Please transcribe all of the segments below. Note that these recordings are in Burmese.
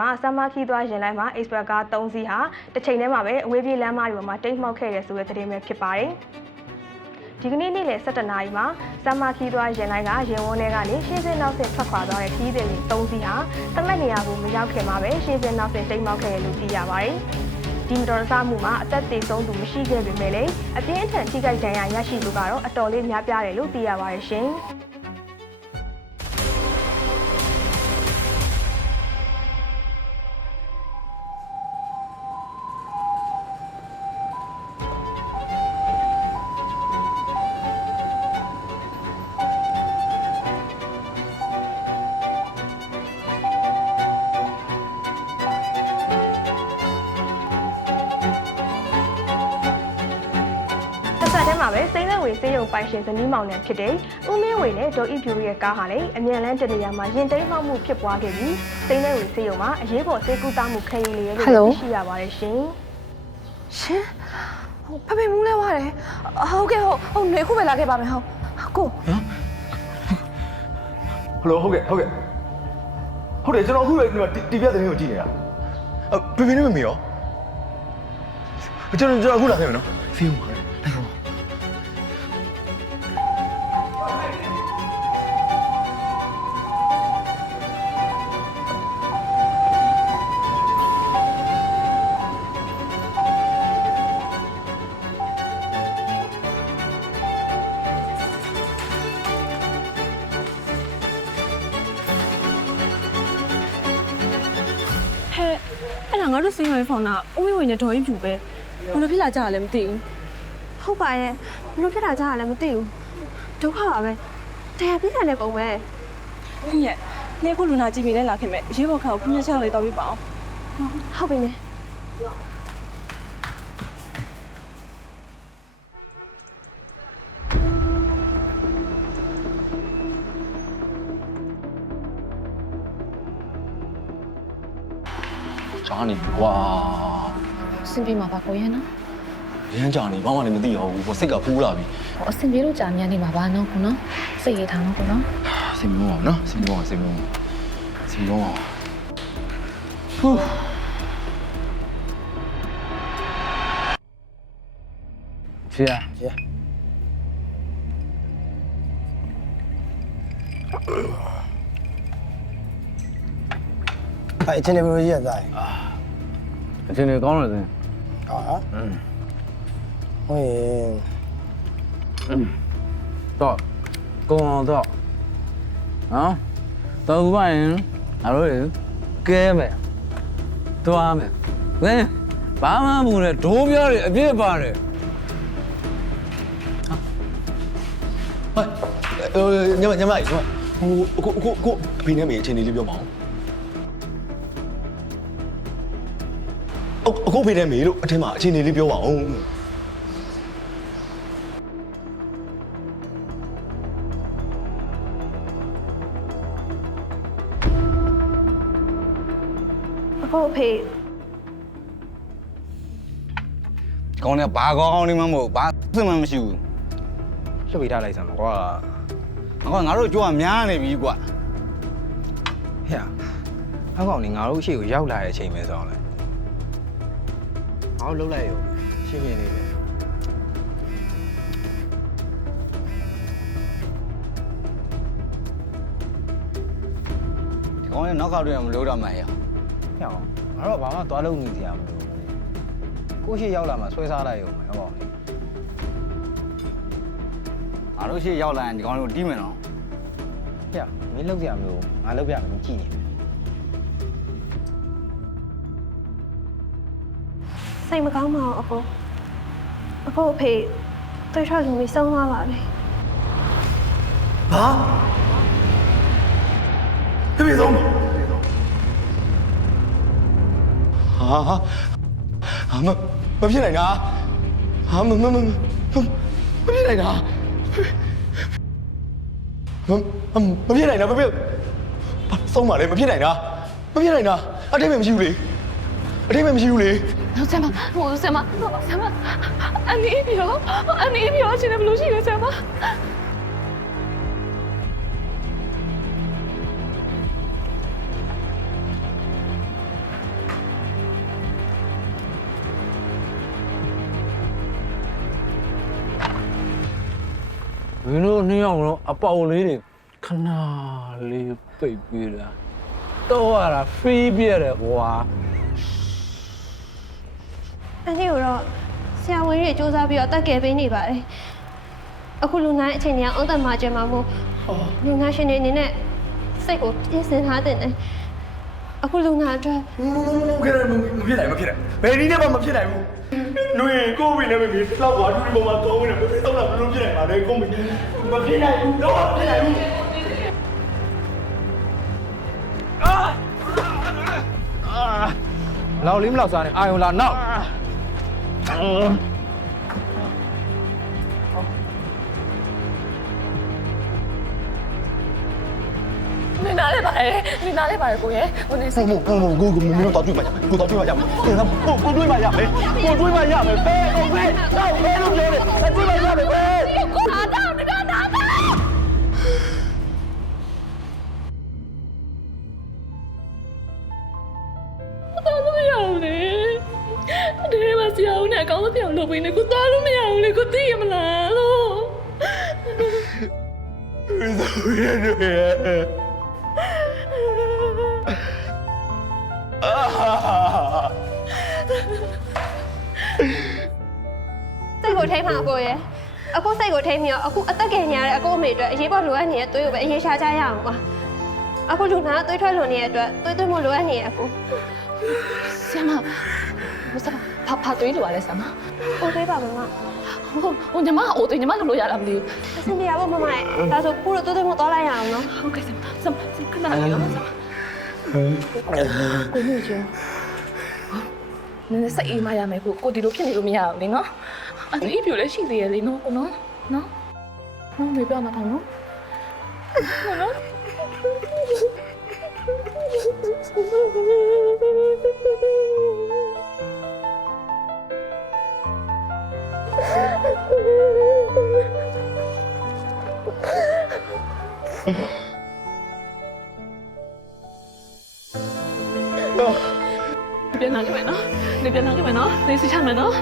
နေ့တည်းမှာဆမ်မာခီသွားရင်လိုက်မှာ Express ကား3စီးဟာတစ်ချိန်တည်းမှာပဲအဝေးပြေးလမ်းမတွေပေါ်မှာတိတ်မှောက်ခဲ့တယ်ဆိုတဲ့သတင်းပဲဖြစ်ပါတယ်။ဒီကနေ့နေ့လယ်7:00နာရီမှာဆမ်မာခီသွားရင်လိုက်ကရင်ဝန်းထဲကနေရှင်းစင်းနောက်ဆက်ထွက်ခွာသွားတဲ့ခီးသည်တွေ3စီးဟာတမက်နေရာကိုမရောက်ခင်မှာပဲရှင်းစင်းနောက်ဆက်တိတ်မှောက်ခဲ့တယ်လို့သိရပါတယ်။ဒီမတော်တဆမှုမှာအသက်သေဆုံးသူမရှိခဲ့ပေမဲ့လည်းအပြင်းအထန်ထိခိုက်ဒဏ်ရာရရှိသူကတော့အတော်လေးများပြားတယ်လို့သိရပါတယ်ရှင်။ ဇနီးမောင်နှံဖြစ်တဲ့ဦးမင်းဝေနဲ့ဒေါ်ဤဖြူရဲ့ကားဟာလည်းအမြန်လန်းတနေရာမှာရင်တိမ်းမှောက်မှုဖြစ်ပွားခဲ့ပြီးစိမ့်သက်ဝေစေးရုံမှာအရေးပေါ်စေကူတာမှုခံယူနေရလို့သိရှိရပါတယ်ရှင်ရှင်ဟိုဖဖေမူးလဲသွားတယ်ဟုတ်ကဲ့ဟုတ်ဟုတ်နေခုပဲလာခဲ့ပါမယ်ဟုတ်ကိုဟယ်လိုဟုတ်ကဲ့ဟုတ်ကဲ့ဟုတ်တယ်ကျွန်တော်အခုပဲဒီမှာတီပြတဲ့နေ့ကိုကြည့်နေတာအပြပြနေမမေရောကျွန်တော်ကျွန်တော်အခုလာခဲ့မယ်နော်ဖေးဦးပါလေ ဝင်းဝင်းနဲ့ဒေါ်ကြီးဖြူပဲဘယ်လိုဖြစ်လာကြရလဲမသိဘူးဟုတ်ပါရဲ့ဘယ်လိုဖြစ်လာကြရလဲမသိဘူးဒုက္ခပါပဲတရားပြစ်တဲ့ပုံပဲဟုတ်ရဲ့နေခုလူနာကြည့်မိလဲလာခင်မဲ့ရေးပေါ်ခါကိုဖျက်ချလေးတော့ပြပါအောင်ဟုတ်ပြီမေကြာနေပြီကွာအ ဆင်ပြေမှာပါကိုရနော်ရမ်းကြာနေဘာမှလည်းမသိတော့ဘူးစိတ်ကပူးလာပြီဟိုအဆင်ပြေလို့ကြာမြန်နေမှာပါနော်ကိုနော်စိတ်ရထားနော်ကိုနော်စိတ်မလုံးအောင်နော်စိတ်မလုံးအောင်စိတ်မလုံးအောင်စိတ်မလုံးအောင်ဟူးဖေးဖေးအဲ့အချင်းတွေဘယ်လိုကြီးရသားလဲအချင်းတွေကောင်းတယ်သင် ဟာဟိုရင်တော့ကုံအောင်တော့နော်တော့ဘာရင်အရောလေကဲမယ်တွားမယ်သင်ဘာမှမမှုနဲ့ဒိုးပြောတယ်အပြစ်ပါတယ်ဟိုညမညမညမဟိုအခုအခုအခုအဖေနဲ့ အချိန်လေးလေးပြောပါအောင်အခုအဖေနဲ့မေလို့အထင်မှာအချိန်လေးလေးပြောပါအောင်အခုအဖေကောင်းတယ်ဘာကောင်းနေမှမဟုတ်ဘာစင်မှမရှိဘူးလှုပ်ပေးထားလိုက်စမ်းကွာငါကငါတို့ကြွားများနေပြီကွာဟဲ့အကောင်နေငါတို့အရှိကိုရောက်လာတဲ့အချိန်ပဲဆိုအောင်လေ ငါတို့လှုပ်လိုက်ရောရှင်းပြနေတယ်ဒီကောင်ကနောက်ကတွင်မလို့တော့မှရအောင်။ညောင်းငါတော့ဘာမှသွားလို့နေစရာမလိုဘူး။ကိုရှိရောက်လာမှဆွဲစားလိုက်ရုံပဲဟုတ်ပါဘူးငါတို့ရှိရောက်လာရင်ဒီကောင်ကိုတီးမယ်နော်။ညမင်းလောက်စရာမလိုဘူး။ငါလောက်ပြမယ်ကြည့်နေ စိတ်မကောင်းပါဘူးအခုအခုအဖေတွေ့ထွက်လူကြီးဆုံးသွားပါပြီဟာဖေဖေဆုံးဟာဟာမမဖြစ်နိုင်တာဟာမမမမမဖြစ်နိုင်တာမမမဖြစ်နိုင်တာဖေဖေဆုံးပါလေမဖြစ်နိုင်တာမဖြစ်နိုင်တာအတိတ်ပဲမရှိဘူးလေ အတိတ်မရှိဘူးလေနောက်ဆမ်မဟိုဆမ်မဆမ်မအနီးပြောအနီးပြောရှင်လည်းဘလို့ရှိလဲဆမ်မမင်းတို့နှစ်ယောက်တော့အပေါက်လေးတွေခဏလေးပိတ်ပြီးလားတော့ရတာ free ပြည့်တယ်ဘွာ အန်တီကိုတော့ဆရာဝန်ကြီးတွေစူးစမ်းပြီးတော့တက်ကယ်ပေးနေပါတယ်အခုလူငန်းအချိန်ကြီးအောင်တမှာကျမှာမို့လူငန်းရှင်တွေအနေနဲ့စိတ်ကိုပြင်ဆင်ထားတဲ့တယ်အခုလူငန်းအတွက်မဖြစ်နိုင်ဘူးမဖြစ်နိုင်မဖြစ်နိုင်ဘယ်နည်းနဲ့မှမဖြစ်နိုင်ဘူးလူရင်ကိုယ့်ဘီနဲ့မမီလောက်ကွာတူဒီပေါ်မှာကောင်းနေတယ်ဘယ်တော့မှမလုပ်ဖြစ်နိုင်ပါလေကိုမီမဖြစ်နိုင်ဘူးတော့မဖြစ်နိုင်ဘူးလောက်လေးမလောက်စားနဲ့အာယုံလာနောက် နင်နားလဲပါရဲ့နင်နားလဲပါရဲ့ကိုရဲ့ကိုနေစိတ်ကိုကိုကိုကိုမင်းတို့တော့တွေ့ပါရမယ်ကိုတော့တွေ့ပါရမယ်ကိုတော့ကိုတွေ့ပါရမယ်ကိုတွေ့ပါရမယ်ဘယ်ဘယ်တော့ဘယ်လိုပြောလဲတွေ့ပါရမယ်ဘယ်ကိုနာတော့ စိတ်ကိုထိမှအကိုရဲ့အခုစိတ်ကိုထိပြီးတော့အခုအသက်ကယ်ညာတဲ့အကိုအမေအတွက်အရေးပေါ်လိုအပ်နေတဲ့သွေးကိုပဲအရေးရှားကြရအောင်ပါအခုလူနာသွေးထွက်လွန်နေတဲ့အတွက်သွေးသွင်းမလိုအပ်နေရအခုဆရာမမစ ဖဖသွေးလိုရလဲဆရာမအိုးသေးပါမမဟိုဟိုညီမကအိုသွေးညီမလုပ်လို့ရလားမသိဘူးအဆင်ပြေရပါမမရဲ့ဒါဆိုခုတော့သွေးသွင်းမသွားလိုက်ရအောင်နော်ဟုတ်ကဲ့ဆရာမဆရာမခဏလေးနော်ဆရာမကိုနေချေနည်းနည်းစိတ်အေးမရမယ်ကိုကိုဒီလိုဖြစ်နေလို့မရဘူးလေနော်အဲ့ဒီပြိုလည်းရှိသေးရလေနော်ကိုနော်နော်နော်မေပြောမှာပေါ့နော်နော် ပြန်လာခဲ့မယ်နော်နေပြန်လာခဲ့မယ်နော်နေစီချမယ်နော်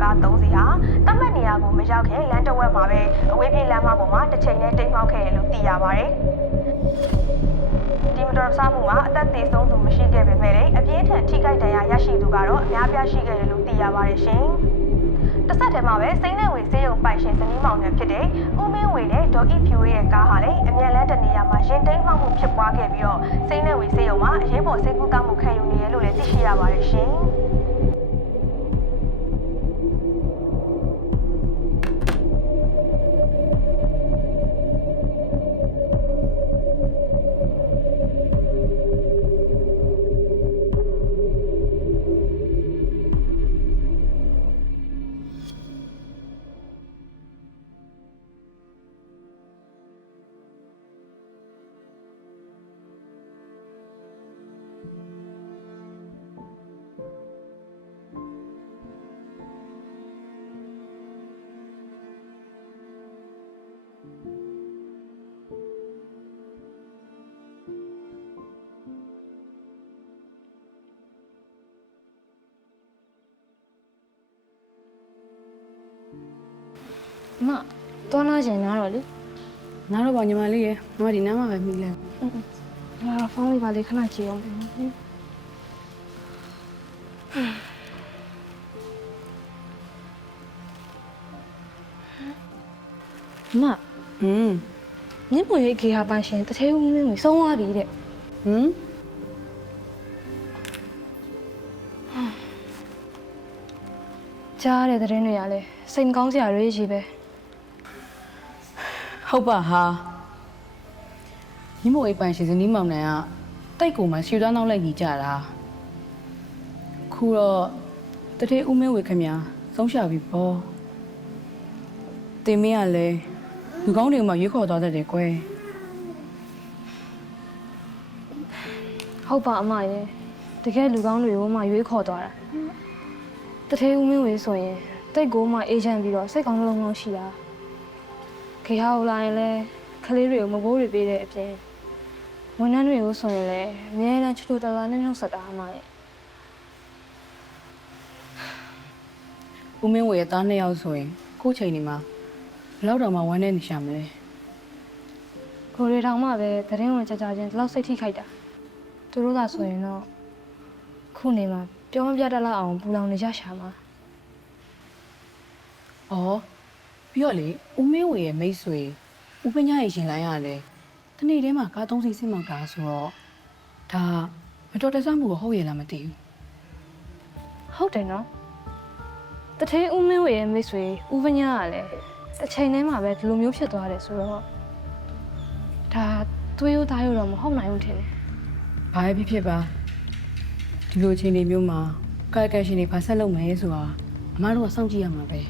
သွားတဲ့ Express ကား3စီးဟာတတ်မှတ်နေရာကိုမရောက်ခင်လမ်းတစ်ဝက်မှာပဲအဝေးပြေးလမ်းမပေါ်မှာတစ်ချိန်နဲ့တိမ်မှောက်ခဲ့တယ်လို့သိရပါတယ်။ဒီမတော်တဆမှုမှာအသက်သေဆုံးသူမရှိခဲ့ပေမဲ့လည်းအပြင်းထန်ထိခိုက်ဒဏ်ရာရရှိသူကတော့အများပြားရှိခဲ့တယ်လို့သိရပါတယ်ရှင်။တစ်ဆက်တည်းမှာပဲစိမ့်နဲ့ဝေစေးရုံပိုင်ရှင်ဇနီးမောင်နှံဖြစ်တဲ့ဦးမင်းဝေနဲ့ဒေါ်ဤဖြူရဲ့ကားဟာလည်းအမြန်လန်းတနေရာမှာရင်တိမ်မှောက်မှုဖြစ်ပွားခဲ့ပြီးတော့စိမ့်နဲ့ဝေစေးရုံမှာအရေးပေါ်ဆေးကုသမှုခံယူနေရလို့လည်းသိရှိရပါတယ်ရှင်။ မသွားလာချင်တာတော့လေနားတော့ပါညီမလေးရယ်မမဒီနားမှာပဲမိလဲငါဖုန်းလေးပါလေးခဏကြည့်အောင်မဟွန်းမြင့်ပွေရေးခေဟာပိုင်ရှင်တထဲဦးမင်းကိုဆုံးသွားပြီတဲ့ဟွန်းကြားရတဲ့သတင်းတွေကလည်းစိတ်မကောင်းစရာတွေကြီးပဲ ဟုတ်ပါဟာညီမို့အိပ်ပိုင်ရှင်စနီးမောင်နှံကတိတ်ကိုမှရှူသားနောက်လိုက်ကြီးကြတာခုတော့တထေးဦးမင်းဝေခင်ဗျာဆုံးရှာပြီပေါ့တင်မင်းကလည်းလူကောင်းတွေမှရွေးခေါ်သွားတတ်တယ်ကွယ်ဟုတ်ပါအမရဲ့တကယ်လူကောင်းတွေကိုမှရွေးခေါ်သွားတာတထဲဦးမင်းဝေဆိုရင်တိတ်ကိုမှအေဂျင့်ပြီးတော့စိတ်ကောင်းလုံးလုံးရှိတာ ခေဟာဟိုလာရင်လည်းကလေးတွေကိုမဘိုးတွေပေးတဲ့အပြင်ဝန်ထမ်းတွေကိုဆိုရင်လည်းအများအားချူချူတာတာနဲ့နှုတ်ဆက်တာအမရဲ့ဦးမင်းဝေရဲ့သားနှစ်ယောက်ဆိုရင်ခုချိန်ဒီမှာဘယ်တော့တော့မှဝမ်းနေနေရှာမလဲကိုရီတောင်မှပဲသတင်းဝင်ကြကြချင်းဒီလောက်စိတ်ထိခိုက်တာသူတို့သာဆိုရင်တော့ခုနေမှာပြောမပြတတ်လောက်အောင်ပူလောင်နေကြရှာမှာ။အော် ပြီးတော့လေဦးမင်းဝေရဲ့မိတ်ဆွေဦးပညာရဲ့ရှင်လိုင်းရတယ်။တနေ့တည်းမှာကားသုံးစီစစ်မောက်တာဆိုတော့ဒါမတော်တဆမှုကိုဟုတ်ရလားမသိဘူးဟုတ်တယ်နော်တထေးဦးမင်းဝေရဲ့မိတ်ဆွေဦးပညာကလည်းတစ်ချိန်တည်းမှာပဲဒီလိုမျိုးဖြစ်သွားတယ်ဆိုတော့ဒါသွေးရိုးသားရိုးတော့မဟုတ်နိုင်ဘူးထင်တယ်။ဘာပဲဖြစ်ဖြစ်ပါဒီလိုအချိန်တွေမျိုးမှာကာယကံရှင်တွေဖာဆက်လုပ်မယ်ဆိုတာအမတို့ကစောင့်ကြည့်ရမှာပဲ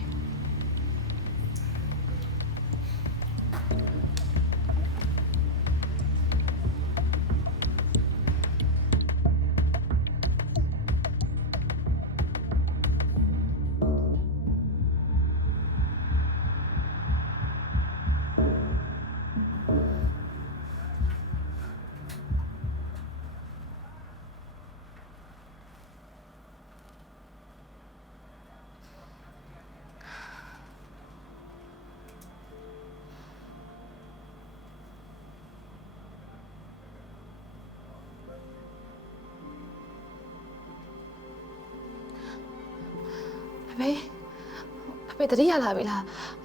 ဖေဖေတတိရလာပြီလား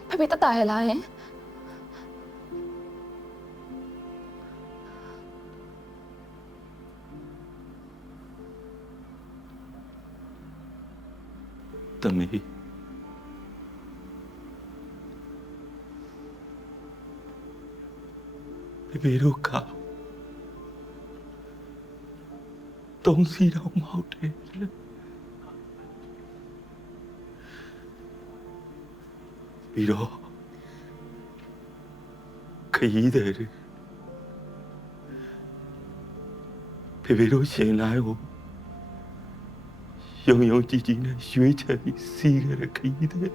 ဖေဖေတက်တာရလားယင်တမီးဘေဘေတို့ကတုံးစီတော့မဟုတ်တယ် ပြီးတော့ခရီးတယ်လေဘေဘေတို့ရှင်လိုက်ကိုယုံယုံကြည်ကြည်နဲ့ရွေးချယ်ပြီးစီးခဲ့တဲ့ခရီးတဲ့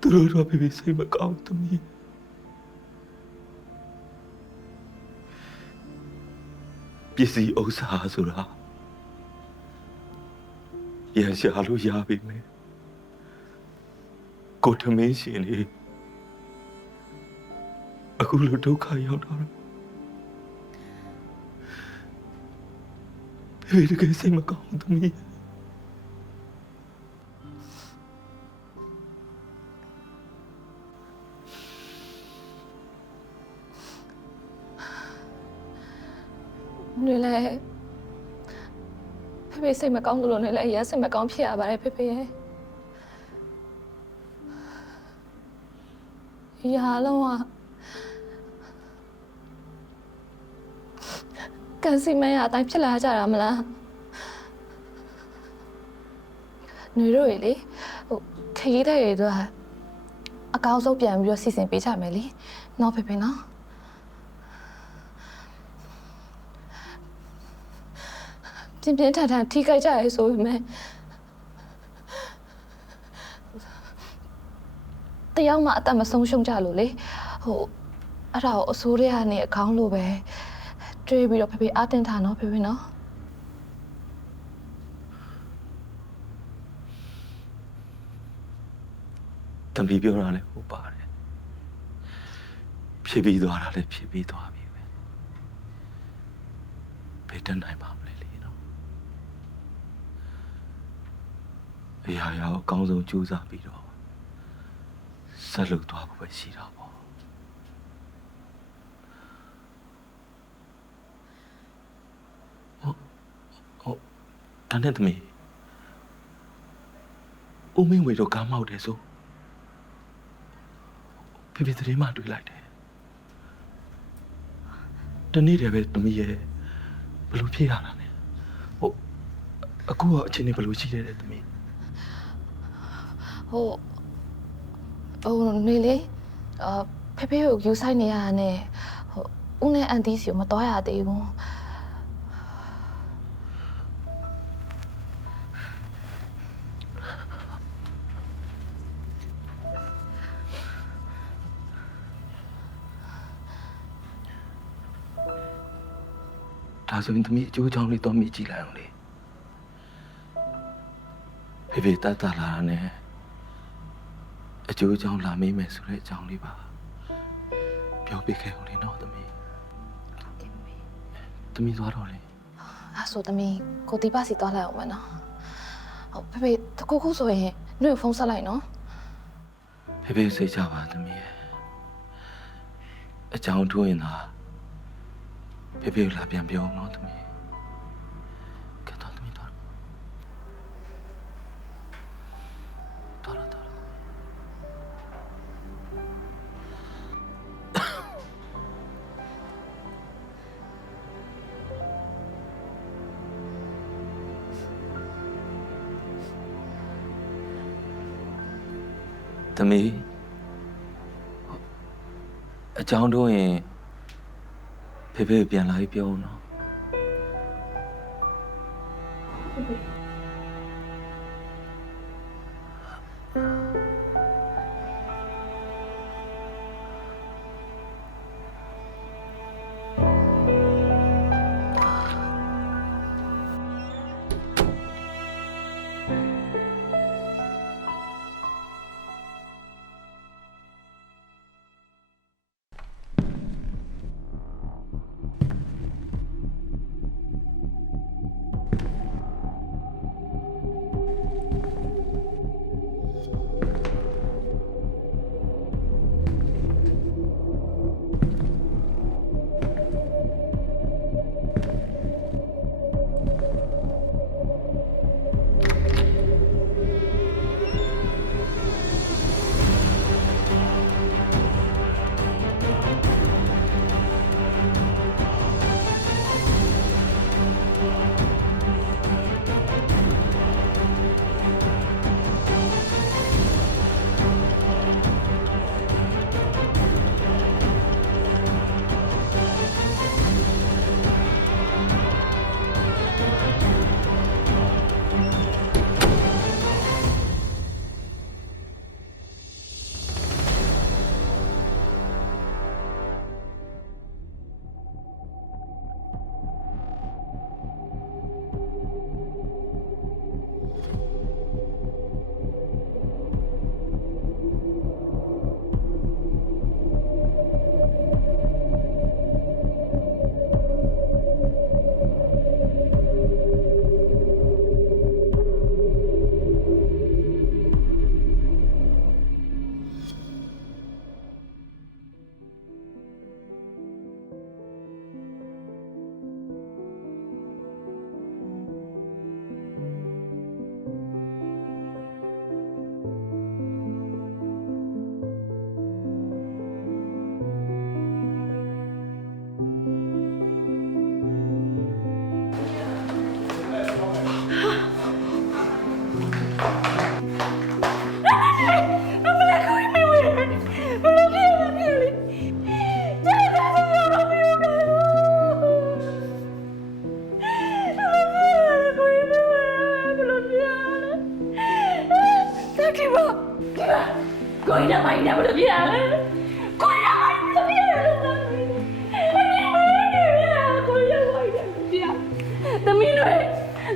သူတို့တော့ပြပြစိတ်မကောင်းသမီးပစ္စည်းဥစ္စာဆိုတာ ရန်ရှာလို့ရပြီမယ်ကိုထမင်းရှင်လေအခုလိုဒုက္ခရောက်တော့ဖေဖေတကယ်စိတ်မကောင်းဘူးသမီး ဖေဖေစိတ်မကောင်းလို့နွေလဲအရင်စိတ်မကောင်းဖြစ်ရပါတယ်ဖေဖေရဲ့ရအလုံးကကန်စီမရအတိုင်းဖြစ်လာကြတာမလားနွေတို့ရေလေဟိုခရီးတဲ့ရေတို့ကအကောင်းဆုံးပြန်ပြီးတော့စီစဉ်ပေးကြမယ်လေနော်ဖေဖေနော် ပြင်းပြင်းထန်ထန်ထိခိုက်ကြရဲဆိုပေမဲ့တယောက်မှအသက်မဆုံးရှုံးကြလို့လေဟိုအဲ့ဒါကိုအစိုးရကနေအကောင်းလို့ပဲတွေးပြီးတော့ဖေဖေအတင်းထားနော်ဖေဖေနော်သမီးပြောတာလည်းဟုတ်ပါတယ်ဖြစ်ပြီးသွားတာလည်းဖြစ်ပြီးသွားပြီပဲဘယ်တတ်နိုင်ပါမလဲလေနော် အရာရာကိုအကောင်းဆုံးကြိုးစားပြီးတော့ဆက်လုပ်သွားဖို့ပဲရှိတာပေါ့ဟုတ်ဟုတ်တန်းတဲ့သမီးဦးမင်းဝေတော့ကားမောက်တယ်ဆိုဖေဖေသတင်းမှတွေ့လိုက်တယ်တနေ့တည်းပဲသမီးရဲ့ဘယ်လိုဖြစ်ရတာလဲဟုတ်အခုကအချိန်နဲ့ဘယ်လိုရှိလဲတဲ့သမီး ဟိုဟိုနေလေအာဖေဖေကိုယူဆိုင်နေရတာနဲ့ဟိုဦးနဲ့အန်တီစီကိုမတော်ရသေးဘူးဒါဆိုရင်သမီးအကျိုးအကြောင်းလေးတော့မြည်ကြည့်လိုက်အောင်လေဖေဖေတတ်တာလာတာနဲ့ အကျိုးအကြောင်းလာမေးမယ်ဆိုတဲ့အကြောင်းလေးပါပြောပြခဲ့အောင်လေနော်သမီးသမီးသွားတော့လေအဲ့ဆိုသမီးကိုတီပါစီသွားလိုက်အောင်မယ်နော်ဟုတ်ဖေဖေတခုခုဆိုရင်နှွေကိုဖုန်းဆက်လိုက်နော်ဖေဖေစိတ်ချပါသမီးရဲ့အကြောင်းထိုးရင်သာဖေဖေကိုလာပြန်ပြောအောင်နော်သမီး ကြောင်းတော့ရင်ဖေဖေပြန်လာပြီးပြောဦးနော်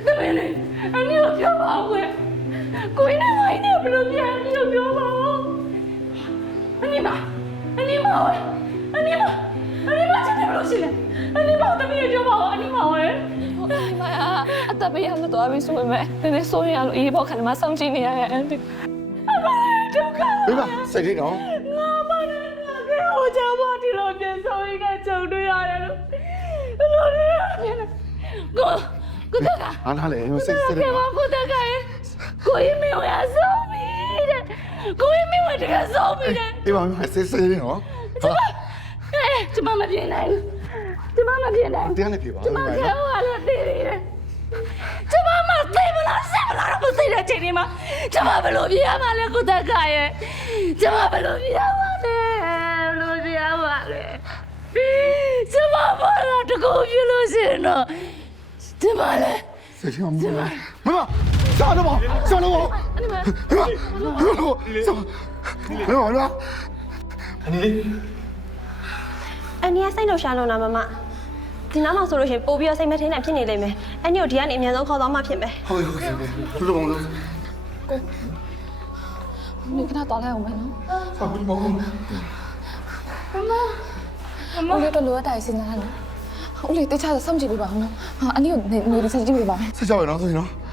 သမီးတွေအနည်းပြောပါဦးကိုင်းနဲ့မိုင်းနဲ့ဘယ်လိုပြရလဲပြောပါဦးနီမအနီမဝဲအနီမအနီမချစ်တယ်ဘလို့ရှိလဲအနီမတမီးကြောပါအနီမဝဲအနီမအတပေးရလို့တော့ပြီးဆိုပေမဲ့နည်းနည်းစိုးရလို့အေးဘောခံမှာစောင့်ကြည့်နေရရဲ့အန်တီအမလေးဒုက္ခဘေးပါစိတ်လေးနော်ငါမနဲ့ငါကဟိုချာမဒီလိုပြန်ဆောင်ရတဲ့ကြုံတွေ့ရတယ်လို့ဘလို့လဲကို ကိုတကအားနာလေစိတ်စိတ်ကလေးမနော်ကိုတကရဲ့ကိုရင်မေဝရဆုံးပြီတဲ့ကိုရင်မေဝတကဆုံးပြီတဲ့အေးပါစိတ်စိတ်လေးနော်ကျမမပြင်းနိုင်ဘူးကျမမပြင်းနိုင်ဘူးတရားနဲ့ပြေပါကျမကဟိုကလည်းတည်နေတယ်ကျမမသိမလားဆက်မလားတော့မသိတဲ့ချိန်ဒီမှာကျမဘယ်လိုပြရမှာလဲကိုတကရဲ့ကျမဘယ်လိုပြရမှာလဲဘယ်လိုပြရမှာလဲကျမဘာလို့တကူပြလို့ရှိရင်တော့ တင်ပါလေဆက်ချင်အောင်မလားမလားစားလို့ပါစားလို့ပါမလားမလားစားမလားမလားအနီလေးအနီကစိတ်လှုပ်ရှားလို့လားမမဒီနောက်လောက်ဆိုလို့ရှိရင်ပို့ပြီးတော့စိတ်မထင်းနဲ့ဖြစ်နေလိမ့်မယ်အနီကိုဒီကနေအမြန်ဆုံးခေါ်သွားမှဖြစ်မယ်ဟုတ်ဟုတ်ဟုတ်လို့ပါလို့ကိုမင်းကတော့လာအောင်မယ်နော်ဟုတ်ပြီမဟုတ်ဘူးမမမမတို့လိုအပ်တိုင်းစဉ်းစားလို့ ဟုတ်လေတခြားစောင့်ကြည့်ပေးပါဦးနော်။ဟာအန်ဒီကိုနေနေဒီစားကြည့်ပေးပါမယ်။ဆက်ကြပါရအောင်ဆိုရင်နော်။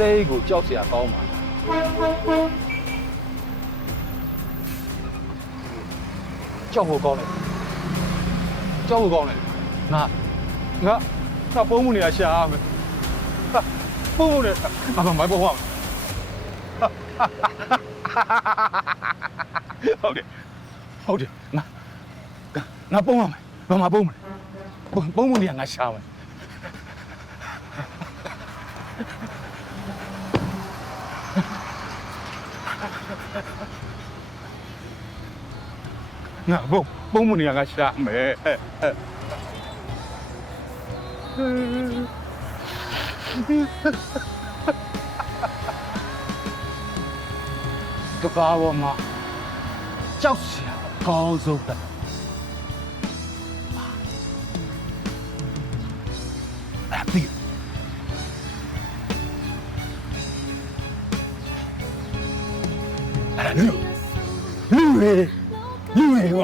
စိတ်ကိုကြောက်เสียကောင်းပါကြောက်ဖို့ကောင်းတယ်ကြောက်ဖို့ကောင်းတယ်ငါငါငါပုံမှုနေရရှာရမယ်ဟာပုံမှုနေအမမိုက်ပေါ်ပါဟုတ်တယ်ဟုတ်တယ်ငါငါပုံရမယ်ဘာမှပုံမလဲပုံပုံမှုနေရငါရှာမယ် ငါဘုံပုံမနေရငါရှာမယ်တကားပေါ်မှာကြောက်စရာအကောင်းဆုံးတဲ့အဲ့ဒီအဲ့လူလူလေ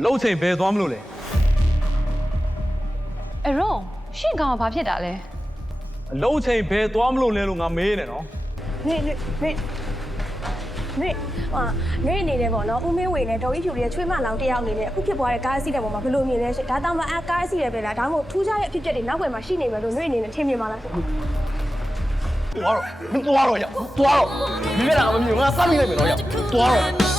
အလုံးချိန်ဘယ်သွားမလို့လဲအဲ့တော့ရှင့်ကောင်ကဘာဖြစ်တာလဲအလုံးချိန်ဘယ်သွားမလို့လဲလို့ငါမေးနေနော်နေနေနေနေဟာနေနေတယ်ပေါ့နော်ဦးမင်းဝေနဲ့ဒေါ်ကြီးဖြူရဲ့ချွေးမလောင်တယောက်အနေနဲ့အခုဖြစ်သွားတဲ့ကားအစီးတဲ့ပုံမှာဘယ်လိုမြင်လဲရှင်ဒါတောင်မှအကားအစီးတယ်ပဲလားဒါမှမဟုတ်ထူးခြားတဲ့အဖြစ်အပျက်တွေနောက်ွယ်မှာရှိနေမယ်လို့နေအနေနဲ့ထင်မြင်ပါလားရှင်သွားတော့မင်းသွားတော့ရသွားတော့မိမိကမမြင်ငါစမ်းမိလိုက်မယ်တော့ရသွားတော့